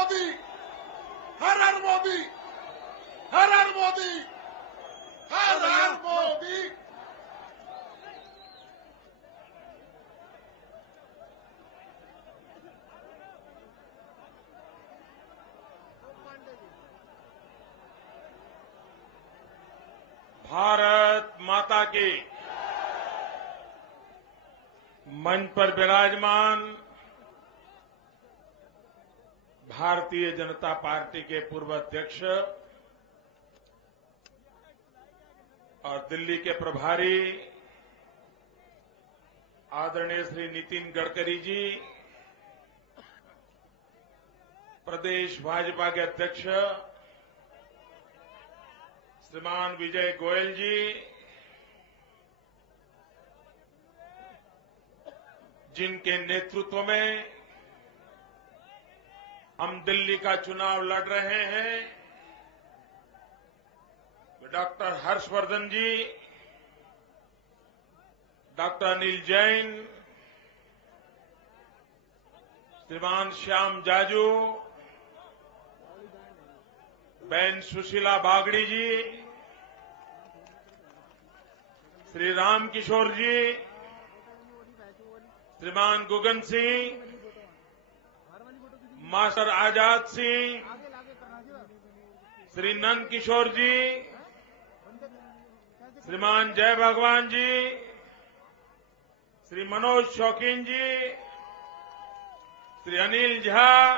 मोदी, हर हर मोदी, हर हर मोदी, हर हर मोदी। भारत माता की। मंच पर विराजमान भारतीय जनता पार्टी के पूर्व अध्यक्ष और दिल्ली के प्रभारी आदरणीय श्री नितिन गडकरी जी, प्रदेश भाजपा के अध्यक्ष श्रीमान विजय गोयल जी, जिनके नेतृत्व में हम दिल्ली का चुनाव लड़ रहे हैं, डॉक्टर हर्षवर्धन जी, डॉक्टर अनिल जैन, श्रीमान श्याम जाजू, बहन सुशीला बागड़ी जी, श्री राम किशोर जी, श्रीमान गुगन सिंह, मास्टर आजाद सिंह, श्री नंद किशोर जी, श्रीमान जय भगवान जी, श्री मनोज शौकीन जी, श्री अनिल झा,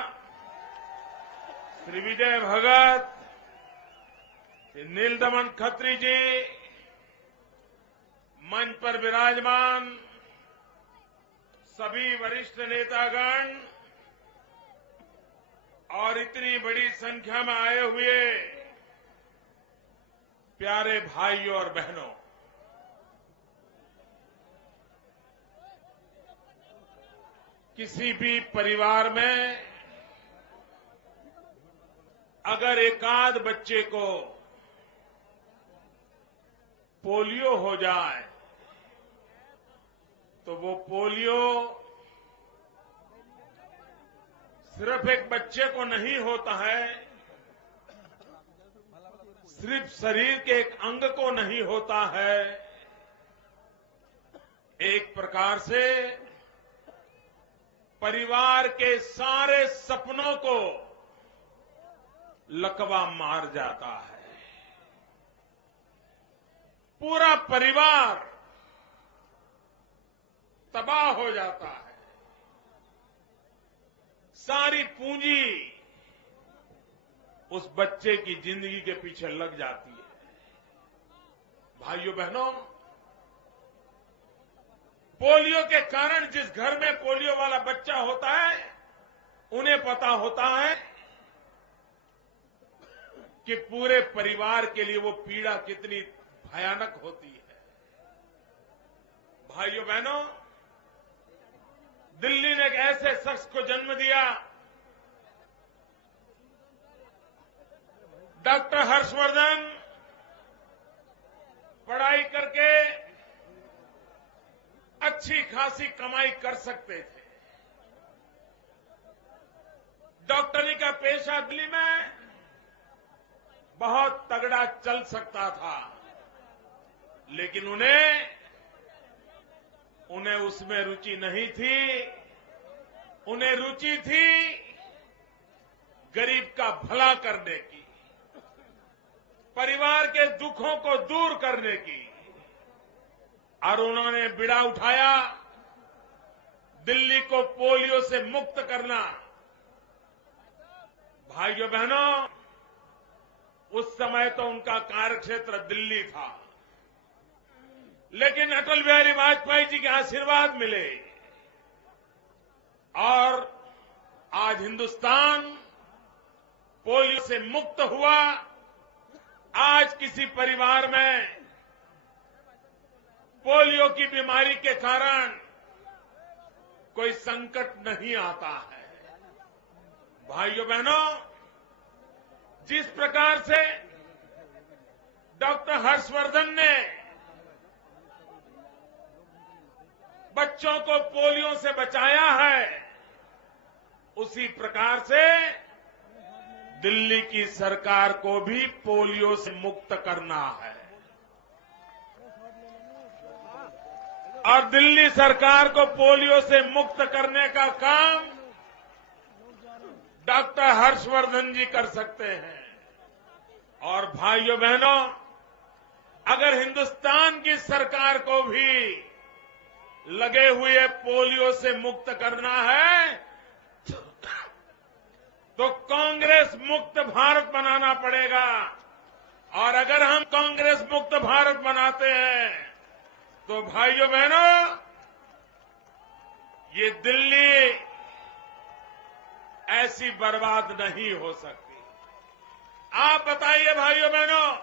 श्री विजय भगत, श्री नीलदमन खत्री जी, मंच पर विराजमान सभी वरिष्ठ नेतागण और इतनी बड़ी संख्या में आए हुए प्यारे भाइयों और बहनों, किसी भी परिवार में अगर एकाध बच्चे को पोलियो हो जाए तो वो पोलियो सिर्फ एक बच्चे को नहीं होता है, सिर्फ शरीर के एक अंग को नहीं होता है, एक प्रकार से परिवार के सारे सपनों को लकवा मार जाता है। पूरा परिवार तबाह हो जाता है, सारी पूंजी उस बच्चे की जिंदगी के पीछे लग जाती है। भाइयों बहनों, पोलियो के कारण जिस घर में पोलियो वाला बच्चा होता है, उन्हें पता होता है कि पूरे परिवार के लिए वो पीड़ा कितनी भयानक होती है। भाइयों बहनों, दिल्ली ने एक ऐसे शख्स को जन्म दिया, डॉक्टर हर्षवर्धन पढ़ाई करके अच्छी खासी कमाई कर सकते थे। डॉक्टरी का पेशा दिल्ली में बहुत तगड़ा चल सकता था, लेकिन उन्हें उसमें रुचि नहीं थी। उन्हें रुचि थी गरीब का भला करने की, परिवार के दुखों को दूर करने की, और उन्होंने बीड़ा उठाया दिल्ली को पोलियो से मुक्त करना। भाइयों बहनों, उस समय तो उनका कार्यक्षेत्र दिल्ली था, लेकिन अटल बिहारी वाजपेयी जी के आशीर्वाद मिले और आज हिंदुस्तान पोलियो से मुक्त हुआ। आज किसी परिवार में पोलियो की बीमारी के कारण कोई संकट नहीं आता है। भाइयों बहनों, जिस प्रकार से डॉक्टर हर्षवर्धन ने बच्चों को पोलियो से बचाया है, उसी प्रकार से दिल्ली की सरकार को भी पोलियो से मुक्त करना है और दिल्ली सरकार को पोलियो से मुक्त करने का काम डॉक्टर हर्षवर्धन जी कर सकते हैं। और भाइयों बहनों, अगर हिंदुस्तान की सरकार को भी लगे हुए पोलियो से मुक्त करना है तो कांग्रेस मुक्त भारत बनाना पड़ेगा। और अगर हम कांग्रेस मुक्त भारत बनाते हैं तो भाइयों बहनों, ये दिल्ली ऐसी बर्बाद नहीं हो सकती। आप बताइए भाइयों बहनों,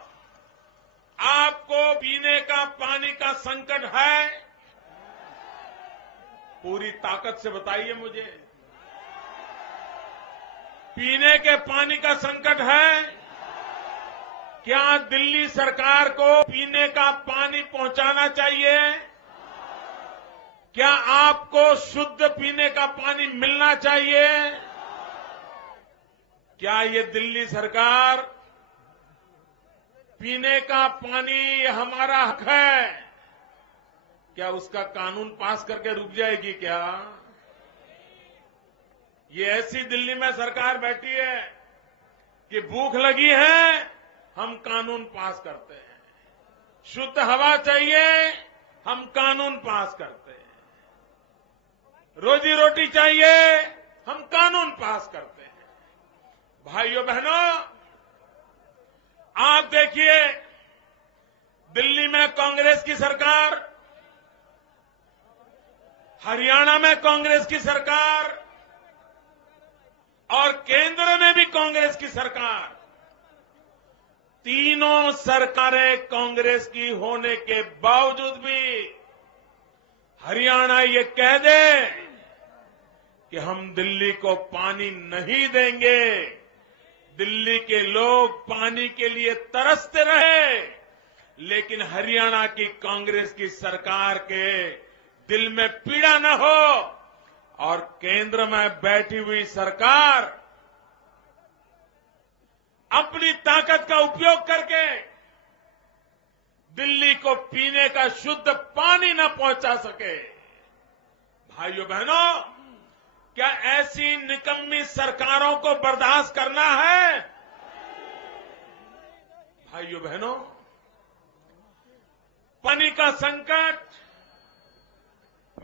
आपको पीने का पानी का संकट है? पूरी ताकत से बताइए मुझे। पीने के पानी का संकट है? क्या दिल्ली सरकार को पीने का पानी पहुंचाना चाहिए? क्या आपको शुद्ध पीने का पानी मिलना चाहिए? क्या ये दिल्ली सरकार पीने का पानी ये हमारा हक है, क्या उसका कानून पास करके रुक जाएगी क्या? ये ऐसी दिल्ली में सरकार बैठी है कि भूख लगी है, हम कानून पास करते हैं। शुद्ध हवा चाहिए, हम कानून पास करते हैं। रोजी रोटी चाहिए, हम कानून पास करते हैं। भाइयों बहनों, आप देखिए, दिल्ली में कांग्रेस की सरकार, हरियाणा में कांग्रेस की सरकार और केंद्र में भी कांग्रेस की सरकार, तीनों सरकारें कांग्रेस की होने के बावजूद भी हरियाणा ये कह दे कि हम दिल्ली को पानी नहीं देंगे, दिल्ली के लोग पानी के लिए तरसते रहे, लेकिन हरियाणा की कांग्रेस की सरकार के दिल में पीड़ा न हो और केंद्र में बैठी हुई सरकार अपनी ताकत का उपयोग करके दिल्ली को पीने का शुद्ध पानी न पहुंचा सके। भाइयों बहनों, क्या ऐसी निकम्मी सरकारों को बर्दाश्त करना है? भाइयों बहनों, पानी का संकट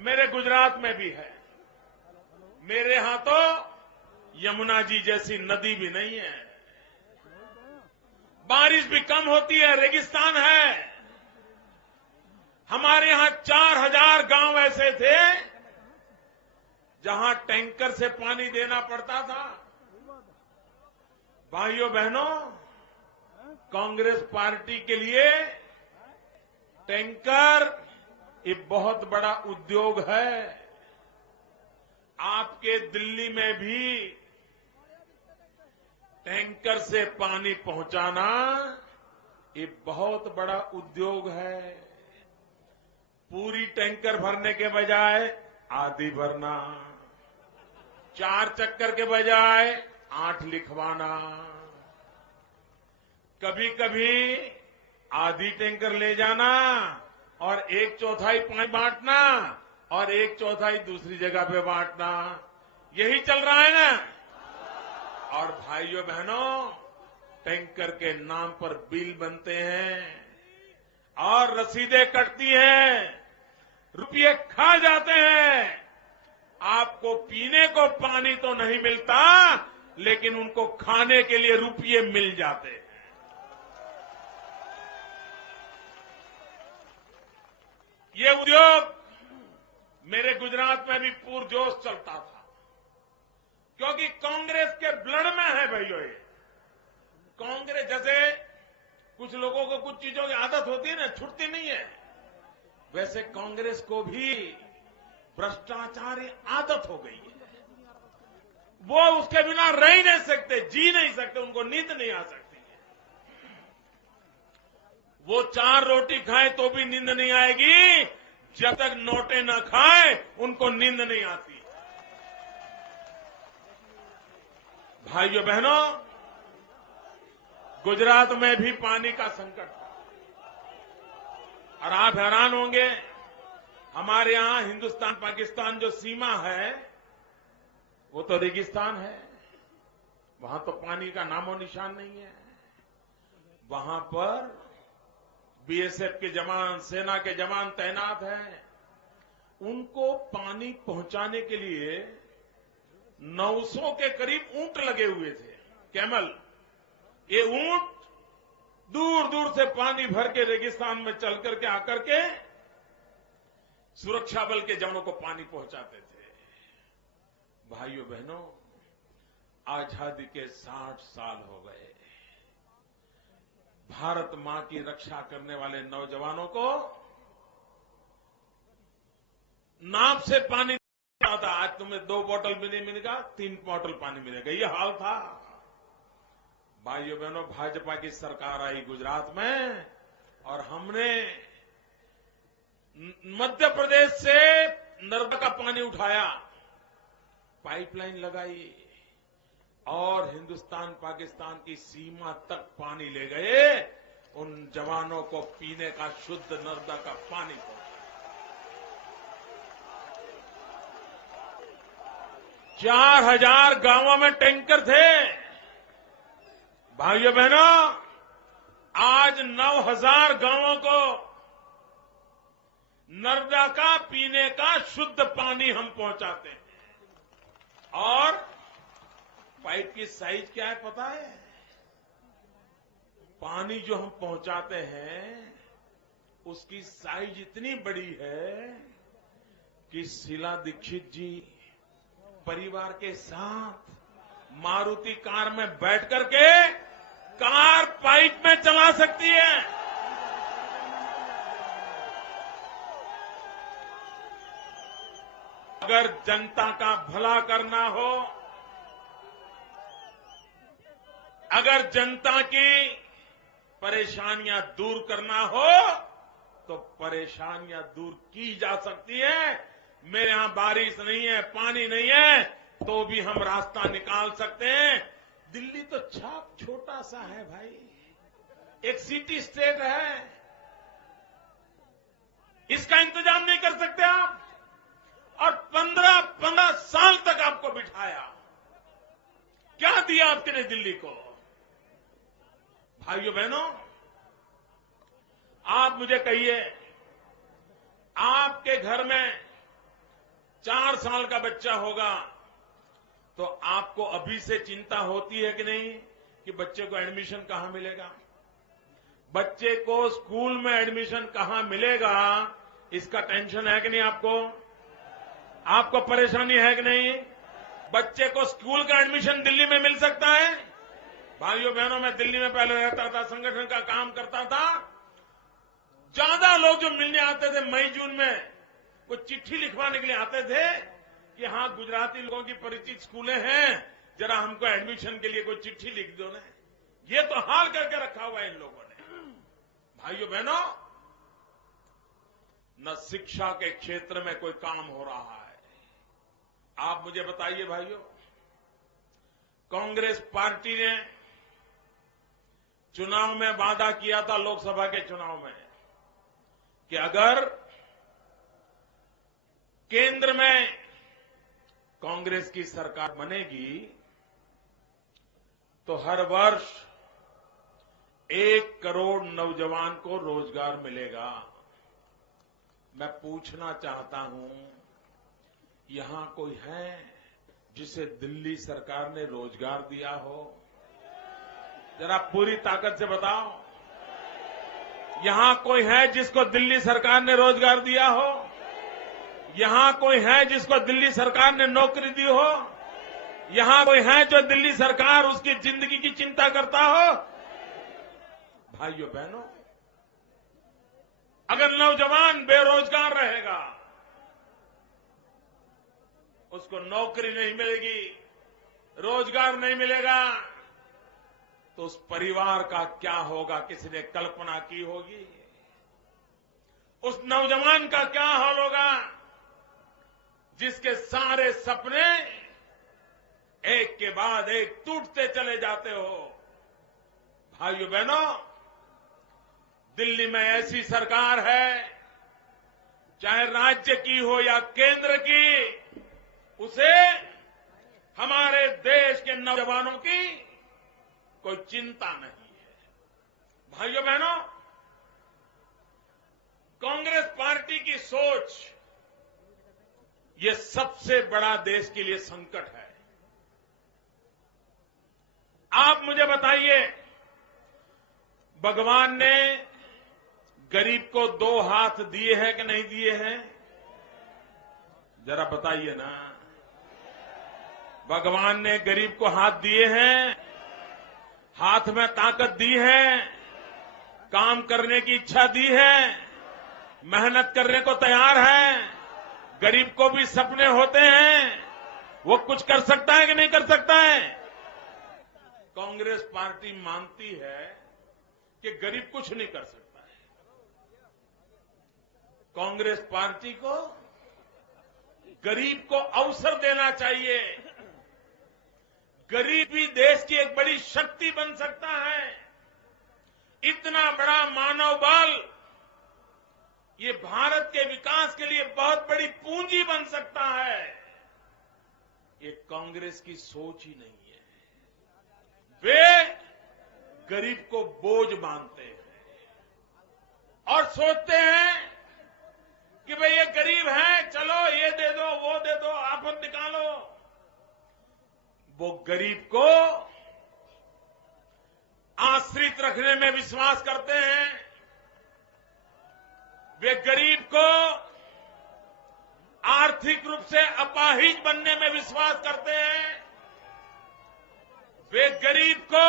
मेरे गुजरात में भी है। मेरे यहां तो यमुना जी जैसी नदी भी नहीं है, बारिश भी कम होती है, रेगिस्तान है। हमारे यहां 4000 गांव ऐसे थे जहां टैंकर से पानी देना पड़ता था। भाइयों बहनों, कांग्रेस पार्टी के लिए टैंकर एक बहुत बड़ा उद्योग है। आपके दिल्ली में भी टैंकर से पानी पहुंचाना ये बहुत बड़ा उद्योग है। पूरी टैंकर भरने के बजाय आधी भरना, 4 चक्कर के बजाय 8 लिखवाना, कभी कभी आधी टैंकर ले जाना और 1/4 पानी बांटना और 1/4 दूसरी जगह पे बांटना, यही चल रहा है ना। और भाइयों बहनों, टैंकर के नाम पर बिल बनते हैं और रसीदें कटती हैं, रुपये खा जाते हैं। आपको पीने को पानी तो नहीं मिलता, लेकिन उनको खाने के लिए रुपये मिल जाते हैं। ये उद्योग मेरे गुजरात में भी पुरजोश चलता था, क्योंकि कांग्रेस के ब्लड में है भाइयों। ये कांग्रेस, जैसे कुछ लोगों को कुछ चीजों की आदत होती है ना, छूटती नहीं है, वैसे कांग्रेस को भी भ्रष्टाचार की आदत हो गई है। वो उसके बिना रह ही नहीं सकते, जी नहीं सकते, उनको नींद नहीं आ सकती है। वो 4 रोटी खाएं तो भी नींद नहीं आएगी, जब तक नोटें न खाएं उनको नींद नहीं आती। भाइयों बहनों, गुजरात में भी पानी का संकट था। और आप हैरान होंगे, हमारे यहां हिंदुस्तान पाकिस्तान जो सीमा है वो तो रेगिस्तान है, वहां तो पानी का नामो निशान नहीं है। वहां पर बीएसएफ के जवान, सेना के जवान तैनात हैं। उनको पानी पहुंचाने के लिए 900 के करीब ऊंट लगे हुए थे, कैमल। ये ऊंट दूर दूर से पानी भर के रेगिस्तान में चल करके आकर के सुरक्षा बल के जवानों को पानी पहुंचाते थे। भाइयों बहनों, आजादी के 60 साल हो गए। भारत मां की रक्षा करने वाले नौजवानों को नाव से पानी नहीं आता। आज तुम्हें 2 बोतल भी नहीं मिलेगा, 3 बोतल पानी मिलेगा, ये हाल था। भाइयों बहनों, भाजपा की सरकार आई गुजरात में और हमने मध्य प्रदेश से नर्मदा का पानी उठाया, पाइपलाइन लगाई और हिंदुस्तान पाकिस्तान की सीमा तक पानी ले गए। उन जवानों को पीने का शुद्ध नर्मदा का पानी पहुंचा। 4000 गांवों में टैंकर थे। भाइयों बहनों, आज 9000 गांवों को नर्मदा का पीने का शुद्ध पानी हम पहुंचाते हैं। और पाइप की साइज क्या है पता है? पानी जो हम पहुंचाते हैं उसकी साइज इतनी बड़ी है कि शीला दीक्षित जी परिवार के साथ मारुति कार में बैठ करके कार पाइप में चला सकती है। अगर जनता का भला करना हो, अगर जनता की परेशानियां दूर करना हो तो परेशानियां दूर की जा सकती है। मेरे यहां बारिश नहीं है, पानी नहीं है, तो भी हम रास्ता निकाल सकते हैं। दिल्ली तो छाप छोटा सा है भाई, एक सिटी स्टेट है, इसका इंतजाम नहीं कर सकते आप। और 15 साल तक आपको बिठाया, क्या दिया आपने दिल्ली को? भाइयों बहनों, आप मुझे कहिए, आपके घर में 4 साल का बच्चा होगा तो आपको अभी से चिंता होती है कि नहीं कि बच्चे को एडमिशन कहां मिलेगा, बच्चे को स्कूल में एडमिशन कहां मिलेगा, इसका टेंशन है कि नहीं आपको? आपको परेशानी है कि नहीं? बच्चे को स्कूल का एडमिशन दिल्ली में मिल सकता है? भाइयों बहनों, मैं दिल्ली में पहले रहता था, संगठन का काम करता था। ज्यादा लोग जो मिलने आते थे मई जून में, वो चिट्ठी लिखवाने के लिए आते थे कि हाँ, गुजराती लोगों की परिचित स्कूलें हैं, जरा हमको एडमिशन के लिए कोई चिट्ठी लिख दो ना। ये तो हाल करके रखा हुआ है इन लोगों ने। भाइयों बहनों, न शिक्षा के क्षेत्र में कोई काम हो रहा है। आप मुझे बताइए भाइयों, कांग्रेस पार्टी ने चुनाव में वादा किया था, लोकसभा के चुनाव में, कि अगर केंद्र में कांग्रेस की सरकार बनेगी तो हर वर्ष 1 करोड़ नौजवान को रोजगार मिलेगा। मैं पूछना चाहता हूं, यहां कोई है जिसे दिल्ली सरकार ने रोजगार दिया हो? जरा पूरी ताकत से बताओ, यहां कोई है जिसको दिल्ली सरकार ने रोजगार दिया हो? यहां कोई है जिसको दिल्ली सरकार ने नौकरी दी हो? यहां कोई है जो दिल्ली सरकार उसकी जिंदगी की चिंता करता हो? भाइयों बहनों, अगर नौजवान बेरोजगार रहेगा, उसको नौकरी नहीं मिलेगी, रोजगार नहीं मिलेगा, तो उस परिवार का क्या होगा, किसी ने कल्पना की होगी? उस नौजवान का क्या हाल होगा जिसके सारे सपने एक के बाद एक टूटते चले जाते हो? भाइयों बहनों, दिल्ली में ऐसी सरकार है, चाहे राज्य की हो या केंद्र की, उसे हमारे देश के नौजवानों की कोई चिंता नहीं है। भाइयों बहनों, कांग्रेस पार्टी की सोच ये सबसे बड़ा देश के लिए संकट है। आप मुझे बताइए, भगवान ने गरीब को 2 हाथ दिए हैं कि नहीं दिए हैं? जरा बताइए ना। भगवान ने गरीब को हाथ दिए हैं, हाथ में ताकत दी है, काम करने की इच्छा दी है, मेहनत करने को तैयार है। गरीब को भी सपने होते हैं, वो कुछ कर सकता है कि नहीं कर सकता है? कांग्रेस पार्टी मानती है कि गरीब कुछ नहीं कर सकता है। कांग्रेस पार्टी को गरीब को अवसर देना चाहिए। गरीब भी देश की एक बड़ी शक्ति बन सकता है। इतना बड़ा मानव बल ये भारत के विकास के लिए बहुत बड़ी पूंजी बन सकता है। ये कांग्रेस की सोच ही नहीं है। वे गरीब को बोझ मानते हैं और सोचते हैं कि भाई ये गरीब है, चलो ये दे दो, वो दे दो, आफत निकालो। वो गरीब को आश्रित रखने में विश्वास करते हैं। वे गरीब को आर्थिक रूप से अपाहिज बनने में विश्वास करते हैं। वे गरीब को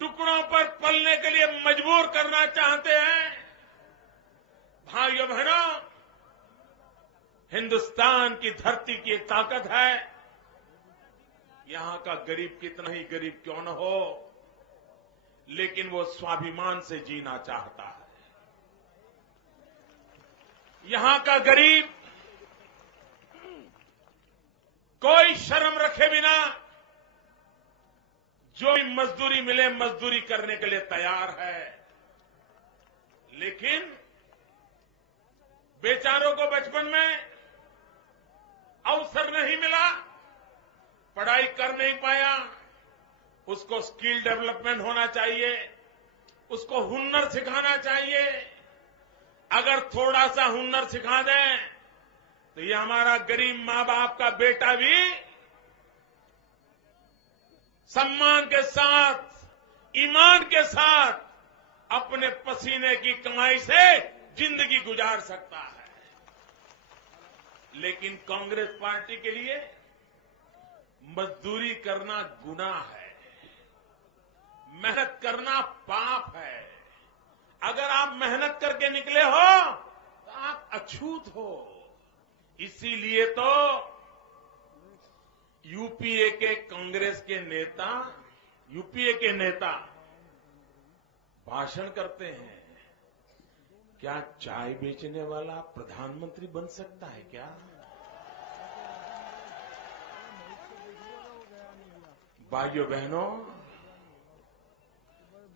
टुकड़ों पर पलने के लिए मजबूर करना चाहते हैं। भाइयों बहनों, हिंदुस्तान की धरती की एक ताकत है। यहां का गरीब कितना ही गरीब क्यों न हो, लेकिन वो स्वाभिमान से जीना चाहता है। यहां का गरीब कोई शर्म रखे बिना जो भी मजदूरी मिले मजदूरी करने के लिए तैयार है। लेकिन बेचारों को बचपन में अवसर नहीं मिला, पढ़ाई कर नहीं पाया, उसको स्किल डेवलपमेंट होना चाहिए, उसको हुनर सिखाना चाहिए। अगर थोड़ा सा हुनर सिखा दें तो ये हमारा गरीब मां बाप का बेटा भी सम्मान के साथ, ईमान के साथ अपने पसीने की कमाई से जिंदगी गुजार सकता है। लेकिन कांग्रेस पार्टी के लिए मजदूरी करना गुनाह है, मेहनत करना पाप है। अगर आप मेहनत करके निकले हो तो आप अछूत हो। इसीलिए तो यूपीए के कांग्रेस के नेता, यूपीए के नेता भाषण करते हैं, क्या चाय बेचने वाला प्रधानमंत्री बन सकता है क्या? भाइयों बहनों,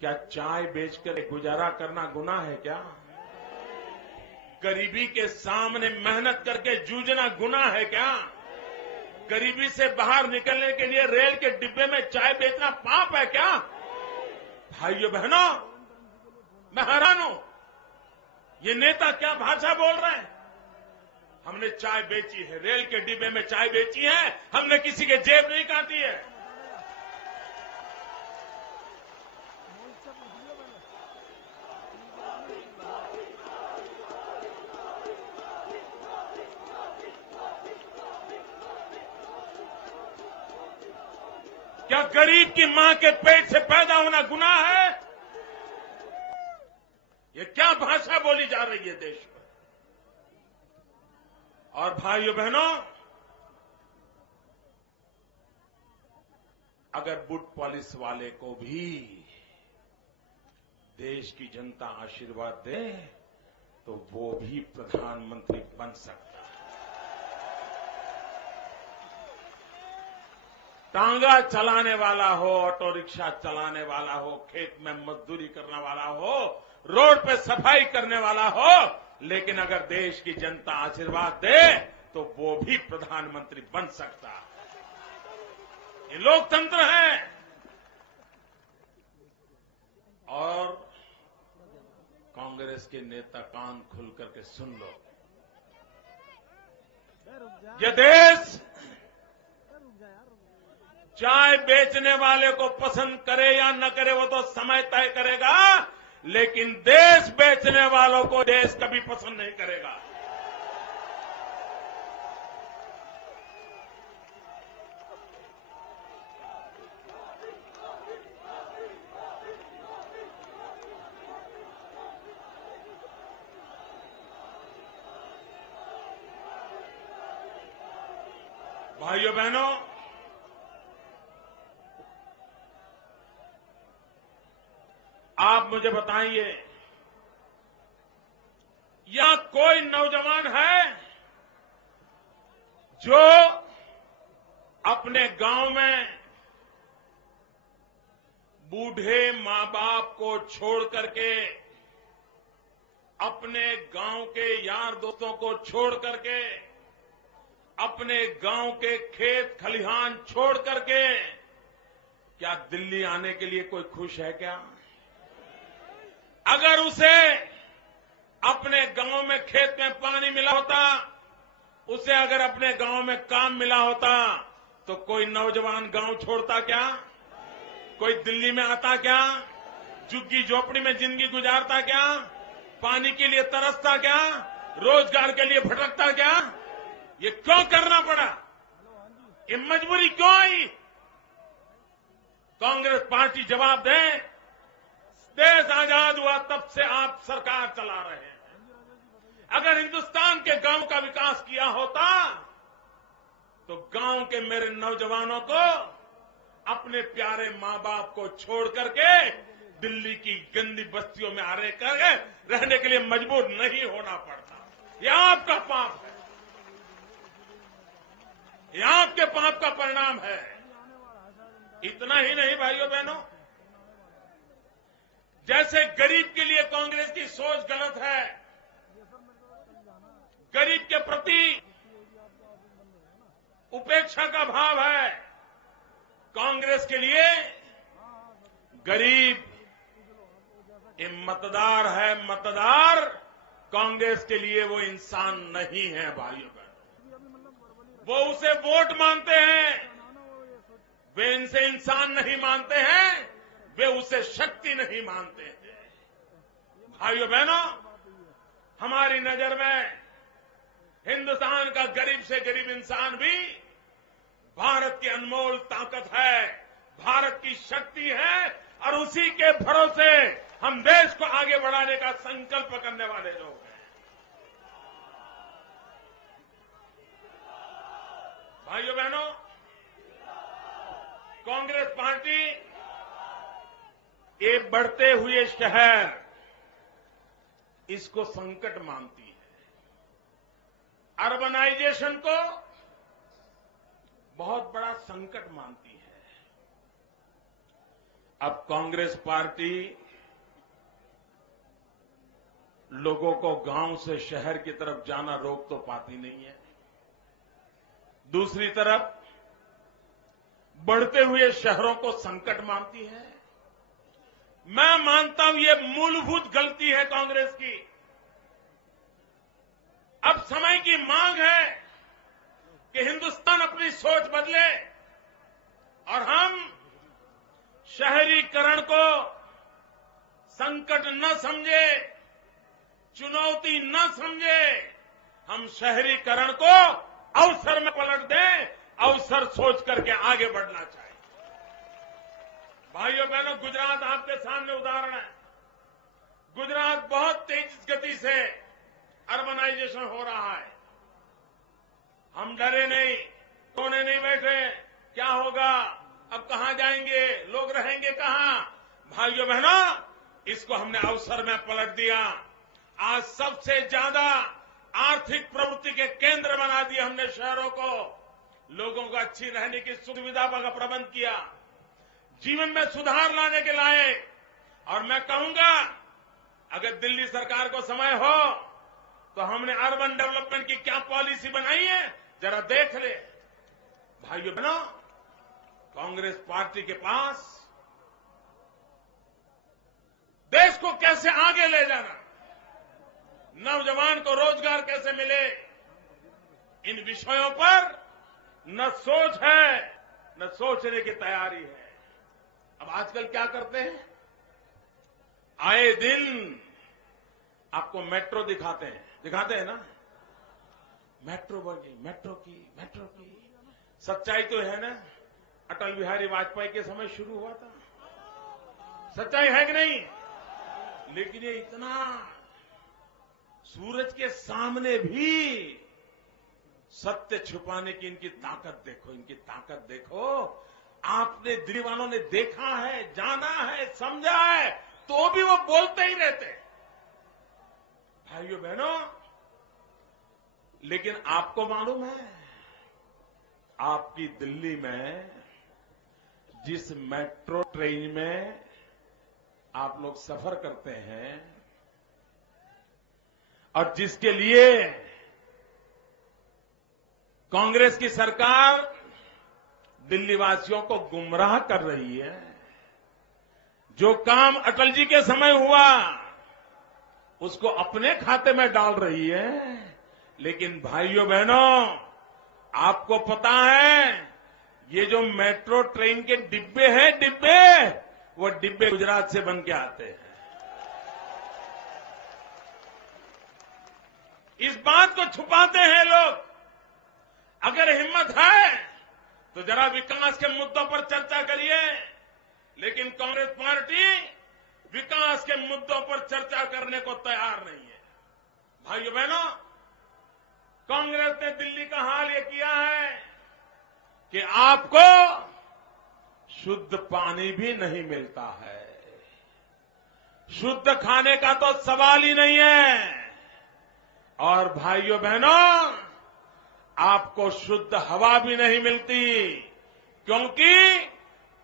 क्या चाय बेचकर गुजारा करना गुनाह है क्या? गरीबी के सामने मेहनत करके जूझना गुनाह है क्या? गरीबी से बाहर निकलने के लिए रेल के डिब्बे में चाय बेचना पाप है क्या? भाइयों बहनों, मैं हैरान हूं, ये नेता क्या भाषा बोल रहे हैं। हमने चाय बेची है, रेल के डिब्बे में चाय बेची है, हमने किसी के जेब नहीं काटी है। क्या गरीब की मां के पेट से पैदा होना गुनाह है? ये क्या भाषा बोली जा रही है देश में? और भाइयों बहनों, अगर बूट पॉलिश वाले को भी देश की जनता आशीर्वाद दे तो वो भी प्रधानमंत्री बन सकता है। टांगा चलाने वाला हो, ऑटो रिक्शा चलाने वाला हो, खेत में मजदूरी करने वाला हो, रोड पे सफाई करने वाला हो, लेकिन अगर देश की जनता आशीर्वाद दे तो वो भी प्रधानमंत्री बन सकता है। ये लोकतंत्र है। और कांग्रेस के नेता कान खुल करके सुन लो, ये देश चाय बेचने वाले को पसंद करे या न करे वो तो समय तय करेगा, लेकिन देश बेचने वालों को देश कभी पसंद नहीं करेगा। भाइयों बहनों, आप मुझे बताइए, यहां कोई नौजवान है जो अपने गांव में बूढ़े मां बाप को छोड़ करके, अपने गांव के यार दोस्तों को छोड़ करके, अपने गांव के खेत खलिहान छोड़ करके क्या दिल्ली आने के लिए कोई खुश है क्या? अगर उसे अपने गांव में खेत में पानी मिला होता, उसे अगर अपने गांव में काम मिला होता, तो कोई नौजवान गांव छोड़ता क्या? कोई दिल्ली में आता क्या? झुग्गी झोपड़ी में जिंदगी गुजारता क्या? पानी के लिए तरसता क्या? रोजगार के लिए भटकता क्या? ये क्यों करना पड़ा? ये मजबूरी क्यों आई? कांग्रेस पार्टी जवाब दे। देश आजाद हुआ तब से आप सरकार चला रहे हैं। अगर हिंदुस्तान के गांव का विकास किया होता तो गांव के मेरे नौजवानों को अपने प्यारे मां बाप को छोड़ करके दिल्ली की गंदी बस्तियों में आरे करके रहने के लिए मजबूर नहीं होना पड़ता। यह आपका पाप है, यह आपके पाप का परिणाम है। इतना ही नहीं भाइयों बहनों, जैसे गरीब के लिए कांग्रेस की सोच गलत है, गरीब के प्रति उपेक्षा का भाव है, कांग्रेस के लिए गरीब ये मतदार है। मतदार कांग्रेस के लिए वो इंसान नहीं है भाइयों बहनों। वो उसे वोट मानते हैं, वे इनसे इंसान नहीं मानते हैं, वे उसे शक्ति नहीं मानते हैं। भाइयों बहनों, हमारी नजर में हिंदुस्तान का गरीब से गरीब इंसान भी भारत की अनमोल ताकत है, भारत की शक्ति है, और उसी के भरोसे हम देश को आगे बढ़ाने का संकल्प करने वाले लोग हैं। भाइयों बहनों, कांग्रेस पार्टी ये बढ़ते हुए शहर, इसको संकट मानती है। अर्बनाइजेशन को बहुत बड़ा संकट मानती है। अब कांग्रेस पार्टी लोगों को गांव से शहर की तरफ जाना रोक तो पाती नहीं है। दूसरी तरफ बढ़ते हुए शहरों को संकट मानती है। मैं मानता हूं ये मूलभूत गलती है कांग्रेस की। अब समय की मांग है कि हिंदुस्तान अपनी सोच बदले और हम शहरीकरण को संकट न समझे, चुनौती न समझे, हम शहरीकरण को अवसर में पलट दें, अवसर सोच करके आगे बढ़ना चाहिए। भाइयों बहनों, गुजरात आपके सामने उदाहरण है। गुजरात बहुत तेज गति से अर्बनाइजेशन हो रहा है। हम डरे नहीं, सोने नहीं बैठे, क्या होगा, अब कहां जाएंगे, लोग रहेंगे कहां। भाइयों बहनों, इसको हमने अवसर में पलट दिया। आज सबसे ज्यादा आर्थिक प्रवृत्ति के केंद्र बना दिए हमने शहरों को। लोगों को अच्छी रहने की सुविधा का प्रबंध किया, जीवन में सुधार लाने के लाए। और मैं कहूंगा, अगर दिल्ली सरकार को समय हो तो हमने अर्बन डेवलपमेंट की क्या पॉलिसी बनाई है जरा देख ले। भाइयों बहनों, कांग्रेस पार्टी के पास देश को कैसे आगे ले जाना, नौजवान को रोजगार कैसे मिले, इन विषयों पर न सोच है न सोचने की तैयारी है। अब आजकल क्या करते हैं, आए दिन आपको मेट्रो दिखाते हैं ना, मेट्रो बनी, मेट्रो की। सच्चाई तो है ना, अटल बिहारी वाजपेयी के समय शुरू हुआ था, सच्चाई है कि नहीं? लेकिन ये इतना, सूरज के सामने भी सत्य छुपाने की इनकी ताकत देखो। आपने दिल्ली वालों ने देखा है, जाना है, समझा है, तो भी वो बोलते ही रहते। भाइयों बहनों, लेकिन आपको मालूम है, आपकी दिल्ली में जिस मेट्रो ट्रेन में आप लोग सफर करते हैं और जिसके लिए कांग्रेस की सरकार दिल्ली वासियों को गुमराह कर रही है, जो काम अटल जी के समय हुआ उसको अपने खाते में डाल रही है। लेकिन भाइयों बहनों, आपको पता है, ये जो मेट्रो ट्रेन के डिब्बे हैं, वो डिब्बे गुजरात से बन के आते हैं। इस बात को छुपाते हैं लोग। अगर हिम्मत है तो जरा विकास के मुद्दों पर चर्चा करिए, लेकिन कांग्रेस पार्टी विकास के मुद्दों पर चर्चा करने को तैयार नहीं है। भाइयों बहनों, कांग्रेस ने दिल्ली का हाल ये किया है कि आपको शुद्ध पानी भी नहीं मिलता है, शुद्ध खाने का तो सवाल ही नहीं है। और भाइयों बहनों, आपको शुद्ध हवा भी नहीं मिलती, क्योंकि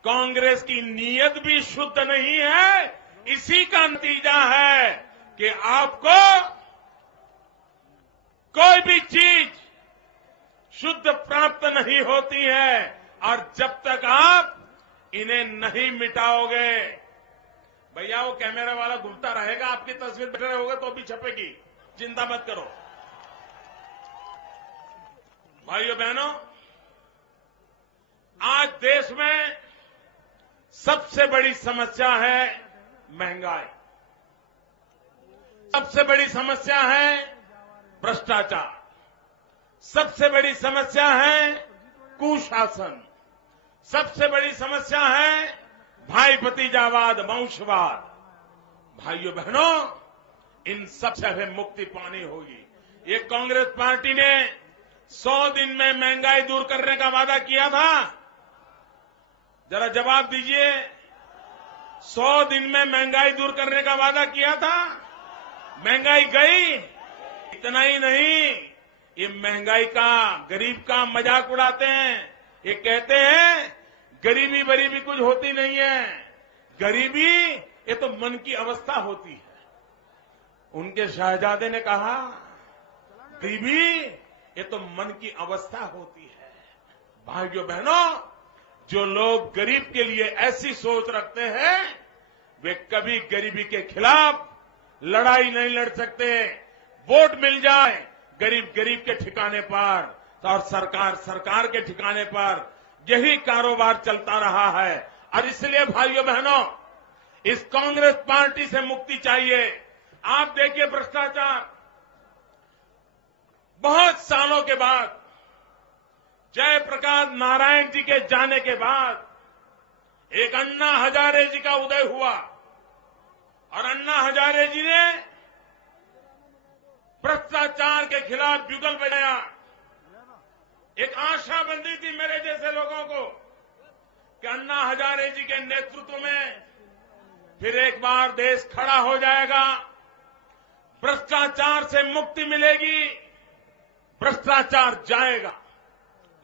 कांग्रेस की नीयत भी शुद्ध नहीं है। इसी का नतीजा है कि आपको कोई भी चीज शुद्ध प्राप्त नहीं होती है। और जब तक आप इन्हें नहीं मिटाओगे, भैया वो कैमरा वाला घूमता रहेगा, आपकी तस्वीर बैठे रहोगे तो भी छपेगी, चिंता मत करो। भाइयों बहनों, आज देश में सबसे बड़ी समस्या है महंगाई, सबसे बड़ी समस्या है भ्रष्टाचार, सबसे बड़ी समस्या है कुशासन, सबसे बड़ी समस्या है भाई भतीजावाद, वंशवाद। भाइयों बहनों, इन सब से हमें मुक्ति पानी होगी। ये कांग्रेस पार्टी ने 100 दिन में महंगाई दूर करने का वादा किया था, जरा जवाब दीजिए। 100 दिन में महंगाई दूर करने का वादा किया था, महंगाई गई? इतना ही नहीं, ये महंगाई का, गरीब का मजाक उड़ाते हैं। ये कहते हैं गरीबी बरीबी कुछ होती नहीं है, गरीबी ये तो मन की अवस्था होती है। उनके शहजादे ने कहा गरीबी ये तो मन की अवस्था होती है। भाइयों बहनों, जो लोग गरीब के लिए ऐसी सोच रखते हैं, वे कभी गरीबी के खिलाफ लड़ाई नहीं लड़ सकते। वोट मिल जाए गरीब गरीब के ठिकाने पर और सरकार सरकार के ठिकाने पर, यही कारोबार चलता रहा है। और इसलिए भाइयों बहनों, इस कांग्रेस पार्टी से मुक्ति चाहिए। आप देखिए, भ्रष्टाचार बहुत सालों के बाद, जयप्रकाश नारायण जी के जाने के बाद एक अन्ना हजारे जी का उदय हुआ और अन्ना हजारे जी ने भ्रष्टाचार के खिलाफ बिगुल बजाया। एक आशा बंधी थी मेरे जैसे लोगों को कि अन्ना हजारे जी के नेतृत्व में फिर एक बार देश खड़ा हो जाएगा, भ्रष्टाचार से मुक्ति मिलेगी, भ्रष्टाचार जाएगा।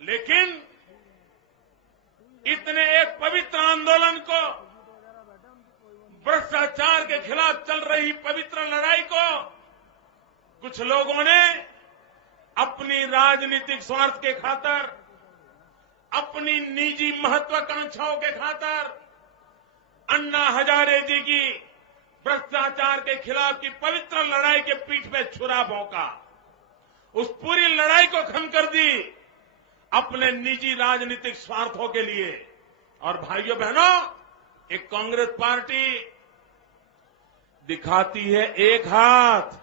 लेकिन इतने एक पवित्र आंदोलन को, भ्रष्टाचार के खिलाफ चल रही पवित्र लड़ाई को कुछ लोगों ने अपनी राजनीतिक स्वार्थ के खातिर, अपनी निजी महत्वाकांक्षाओं के खातिर अन्ना हजारे जी की भ्रष्टाचार के खिलाफ की पवित्र लड़ाई के पीठ पे छुरा भोंका, उस पूरी लड़ाई को खत्म कर दी अपने निजी राजनीतिक स्वार्थों के लिए। और भाइयों बहनों, एक कांग्रेस पार्टी दिखाती है एक हाथ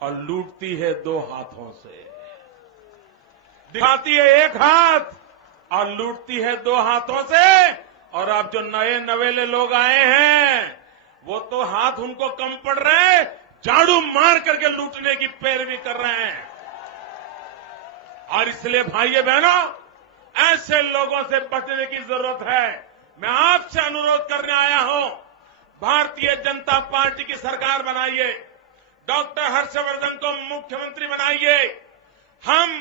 और लूटती है दो हाथों से। दिखाती है एक हाथ और लूटती है दो हाथों से। और अब जो नए नवेले लोग आए हैं वो तो हाथ उनको कम पड़ रहे हैं, झाड़ू मार करके लूटने की पैरवी कर रहे हैं। और इसलिए भाइयों बहनों, ऐसे लोगों से बचने की जरूरत है। मैं आपसे अनुरोध करने आया हूं, भारतीय जनता पार्टी की सरकार बनाइए, डॉक्टर हर्षवर्धन को मुख्यमंत्री बनाइए। हम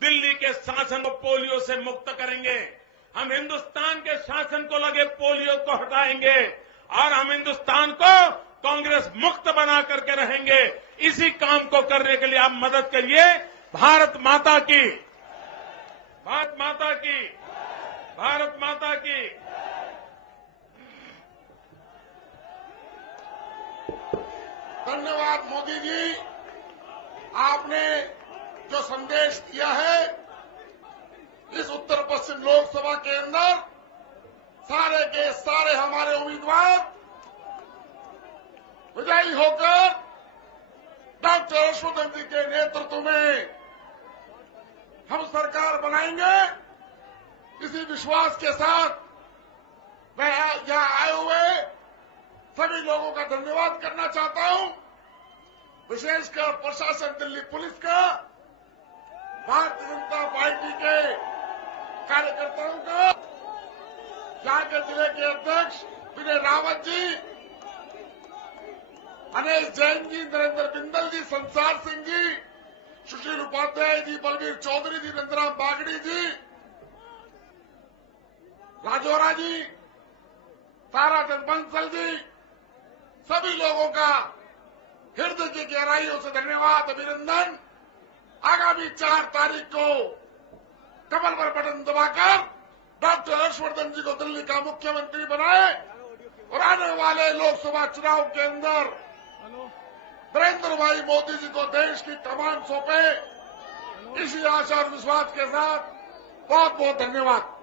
दिल्ली के शासन को पोलियो से मुक्त करेंगे, हम हिंदुस्तान के शासन को लगे पोलियो को हटाएंगे और हम हिंदुस्तान को कांग्रेस मुक्त बना करके रहेंगे। इसी काम को करने के लिए आप मदद करिए। भारत माता की, भारत माता की, भारत माता की। धन्यवाद मोदी जी, आपने जो संदेश दिया है, इस उत्तर पश्चिम लोकसभा के अंदर सारे के सारे हमारे उम्मीदवार विजयी होकर डॉक्टर हर्षवर्धन जी के नेतृत्व में हम सरकार बनाएंगे। इसी विश्वास के साथ मैं यहां आए हुए सभी लोगों का धन्यवाद करना चाहता हूं, विशेषकर प्रशासन, दिल्ली पुलिस का, भारतीय जनता पार्टी के कार्यकर्ताओं का, यहां के जिले के अध्यक्ष विनय रावत जी, अनिल जैन जी, नरेंद्र बिंदल जी, संसार सिंह जी, सुशील उपाध्याय जी, बलबीर चौधरी जी, नंदराम बागड़ी जी, राजौरा जी, ताराचंद बंसल जी, सभी लोगों का हृदय की गहराइयों से धन्यवाद, अभिनंदन। आगामी 4 तारीख को कमल पर बटन दबाकर डॉक्टर हर्षवर्धन जी को दिल्ली का मुख्यमंत्री बनाए और आने वाले लोकसभा चुनाव के अंदर नरेंद्र भाई मोदी जी को देश की कमान सौंपे। इसी आशा और विश्वास के साथ बहुत बहुत धन्यवाद।